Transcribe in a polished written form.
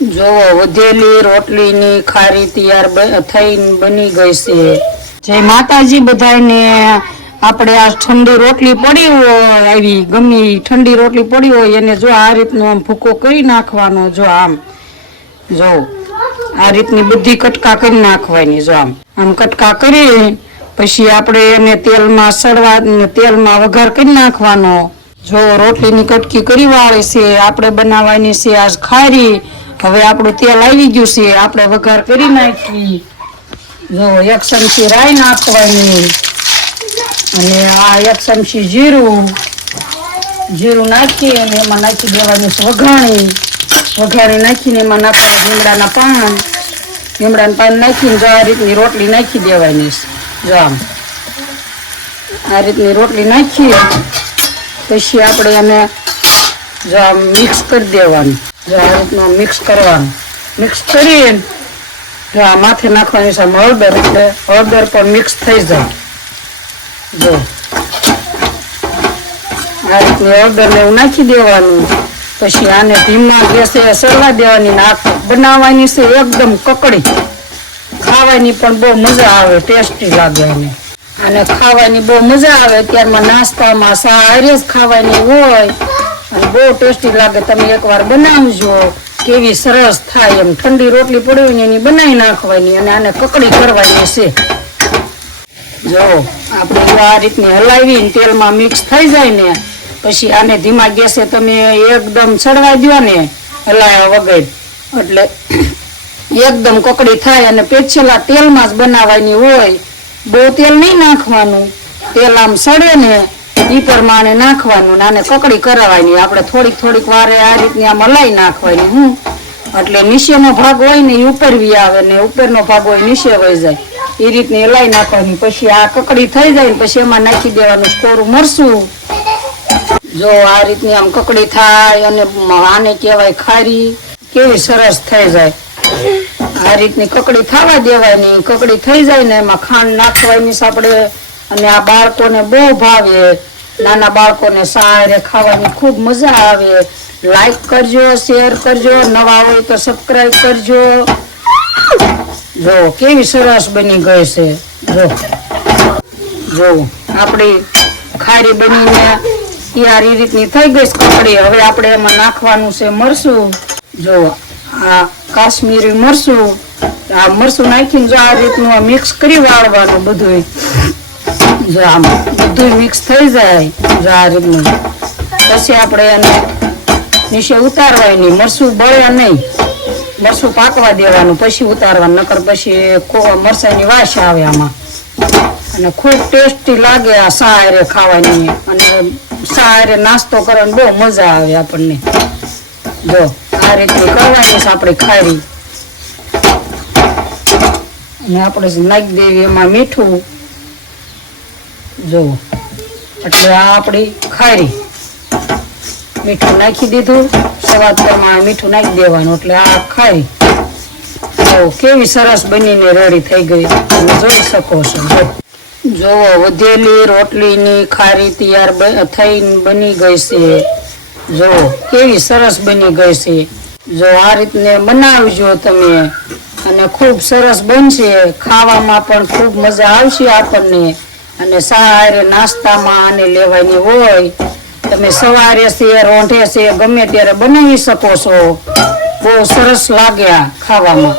જો વધેલી રોટલીની ખારી તૈયાર થઈને બની ગઈ છે। જય માતાજી બધાને। આપણે આ ઠંડી રોટલી પડી હોય, આવી ગમી ઠંડી રોટલી પડી હોય એને જો આ રીતનો આમ ભૂકો કરી નાખવાનો। જો આમ જો આ રીતની બધી કટકા કરી નાખવાની। જો આમ કટકા કરી પછી આપણે એને તેલમાં તેલમાં વઘાર કરી નાખવાનો। જો રોટલીની કટકી કરી વાળી છે, આપણે બનાવવાની છે આજ ખારી। હવે આપણું તેલ આવી ગયું છે, આપણે વઘાર કરી નાખી। જો 1 ચમચી રાઈ નાખવાની અને આ 1 ચમચી જીરું નાખી અને એમાં નાખી દેવાનું છે વઘાણી નાખીને એમાં નાખવા લીમડાના પાન નાખીને જો આ રીતની રોટલી નાખી દેવાની છે। જો આ રીતની રોટલી નાખીએ પછી આપણે એને જો મિક્સ કરી દેવાનું। જો આ રીતનું મિક્સ કરવાનું। મિક્સ કરીને જો આ માથે નાખવાની છે હળદર, એટલે હળદર પણ મિક્સ થઈ જાય। જો આ રીતની હળદર ને એવું નાખી દેવાનું। પછી આને ધીમા ગેસે સળવા દેવાની। નાક બનાવવાની છે એકદમ કકડી, ખાવાની પણ બહુ મજા આવે, ટેસ્ટી લાગે અને ખાવાની બહુ મજા આવે। ત્યારમાં નાસ્તામાં સારી જ ખાવાની હોય અને બહુ ટેસ્ટી લાગે। તમે એકવાર બનાવજો, કેવી સરસ થાય એમ। ઠંડી રોટલી પડી હોય ને એની બનાવી નાખવાની અને આને કકડી કરવાની છે। જો આપણે આ રીતની હલાવીને તેલમાં મિક્સ થઈ જાય ને પછી આને ધીમા ગેસે તમે એકદમ ચડવા દો ને હલાયા વગર, એટલે એકદમ કકડી થાય। અને પેછલા તેલમાં જ બનાવવાની હોય, બહુ તેલ નહીં નાખવાનું। તેલ આમ સડે ને એ પ્રમાણે નાખવાનું, આને કકડી કરવાની। આપણે થોડીક વારે આ રીતની આમ હલાઈ નાખવાની એટલે નીચેનો ભાગ હોય ને એ ઉપર વી આવે ને ઉપરનો ભાગ હોય નીચે વહી જાય, એ રીતની હલાઈ નાખવાની। પછી આ કકડી થઈ જાય ને પછી એમાં નાખી દેવાનું કોરું મરચું। જો આ રીતની આમ કકડી થાય અને આને કહેવાય ખારી, કેવી સરસ થઈ જાય। આ રીતની કકડી થવા દેવાની। કકડી થઈ જાય ને એમાં ખાંડ નાખવાની છે આપણે, અને આ બાળકોને બહુ ભાવે। નાના બાળકોને સારે ખાવાની ખૂબ મજા આવે। લાઈક કરજો, શેર કરજો, નવા હોય તો સબસ્ક્રાઈબ કરજો। જો કેવી સરસ બની ગઈ છે। જો આપણી ખારી બનીને તૈયાર એ રીતની થઈ ગઈ કકડી। હવે આપણે એમાં નાખવાનું છે મરચું। જો આ કાશ્મીરી મરચું, આ મરચું નાખીને જો આ રીતનું મિક્સ કરી વાળવાનું બધું। જો આમ બધું મિક્સ થઈ જાય જો આ રીતનું, પછી આપણે એને નીચે ઉતારવાની। મરચું બળે નહીં, મરચું પાકવા દેવાનું પછી ઉતારવાનું, નકર પછી મરચાંની વાસ આવે આમાં અને ખૂબ ટેસ્ટી લાગે આ સારે ખાવાની। અને સારે નાસ્તો કરવાની બહુ મજા આવે આપણને। જો આ રીતની કરવાની છે આપણે ખારી અને આપણે નાખી દેવી એમાં મીઠું। જો એટલે આ આપણી ખારી, મીઠું નાખી દીધું, સ્વાદ પ્રમાણે મીઠું નાખી દેવાનું એટલે આ ખારી જો કેવી સરસ બનીને રેડી થઈ ગઈ, તમે જોઈ શકો છો। જો વધેલી રોટલીની ખારી તૈયાર થઈને બની ગઈ છે। જો કેવી સરસ બની ગઈ છે। જો આ રીતને બનાવજો તમે અને ખૂબ સરસ બનશે। ખાવામાં પણ ખૂબ મજા આવશે આપણને, અને સારે નાસ્તામાં આને લેવાની હોય। તમે સવારે છે, રોંઢે છે, ગમે ત્યારે બનાવી શકો છો। બહુ સરસ લાગ્યા ખાવામાં।